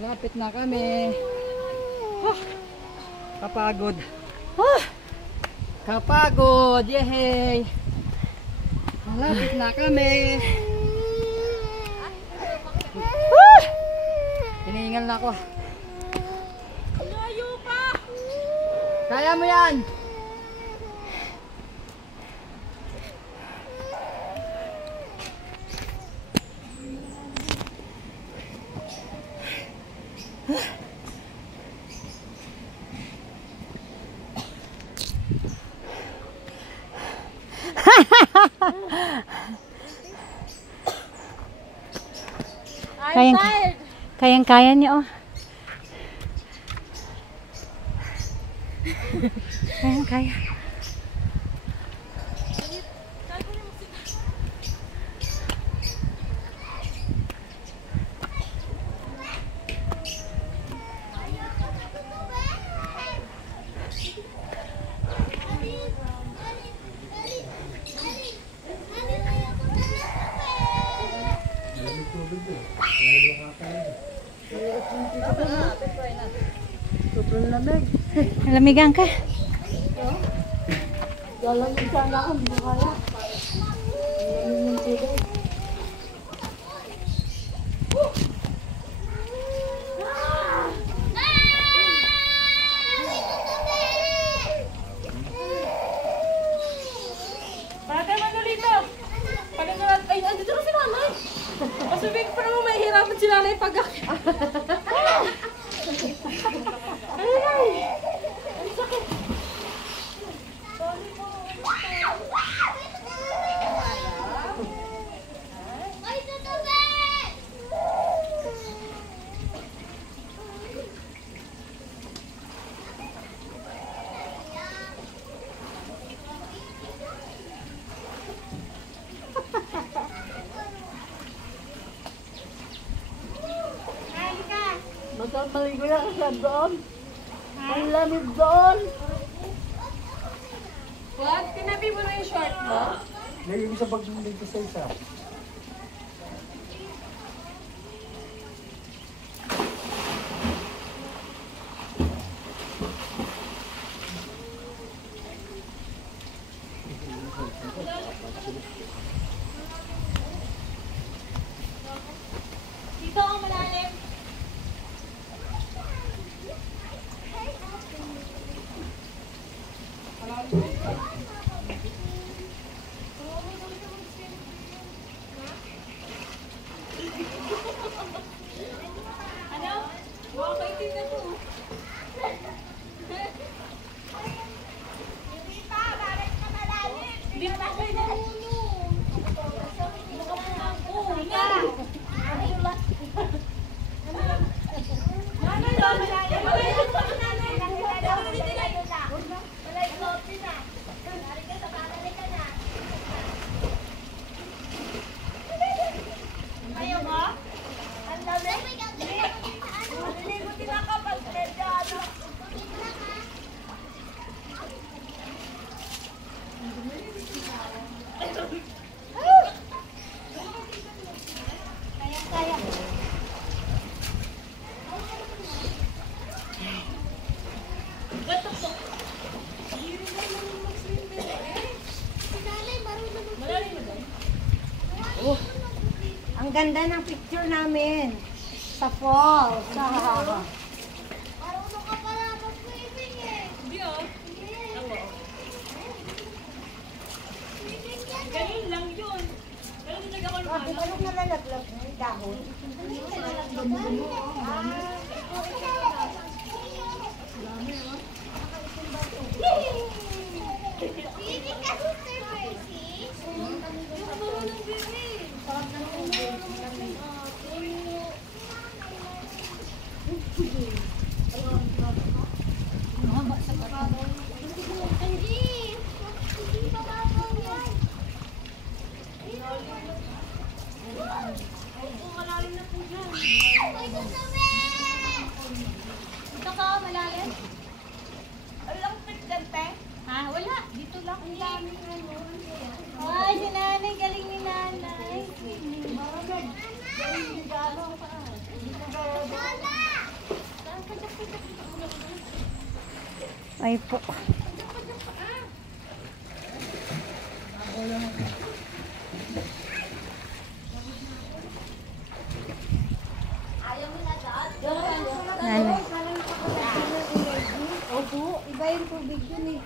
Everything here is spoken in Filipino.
Malapit na kami. Kapagod. Kapagod. Yehey. Malapit na kami. Hinihingal na ako. Layo pa. Kaya mo yan. Kayang-kaya niyo, oh. Kayang-kaya. Sobrang lamig. Nalamigan ka? Lalamig sana ako, hindi kaya. Lamig ng tubig. Bakit Manolito? Palingaran. Ay, andito na si nanay. Sabihin ko pa naman mahihirapan si nanay pag-akit. Ay! Ang sakit! Sorry po. Ay, tutubig! Masarap maligo yan kasi doon. Ang lamig doon. What? Tinabi mo na yung short mo? May isa pag dito sa isa. Dito ang malalim. Ano? Wow, kaitin na po. Hindi pa kayo nalulong. Ang ganda ng picture namin sa fall. Marunong ka pala mag-swimming eh. Hindi oh. Ganun lang yun. Ganun din nagawa ng Bakit anong nalalaglag mo? Dahon? Hindi ka Sister Mercy? Dito ka, malalim. Alam mo, pagkante? Ha? Wala. Dito lang. Ang dami na noon. Ay, si nanay. Galing ni nanay. Galing ni nanay. Ay po. Ano? Opo, iba yung tubig yun eh.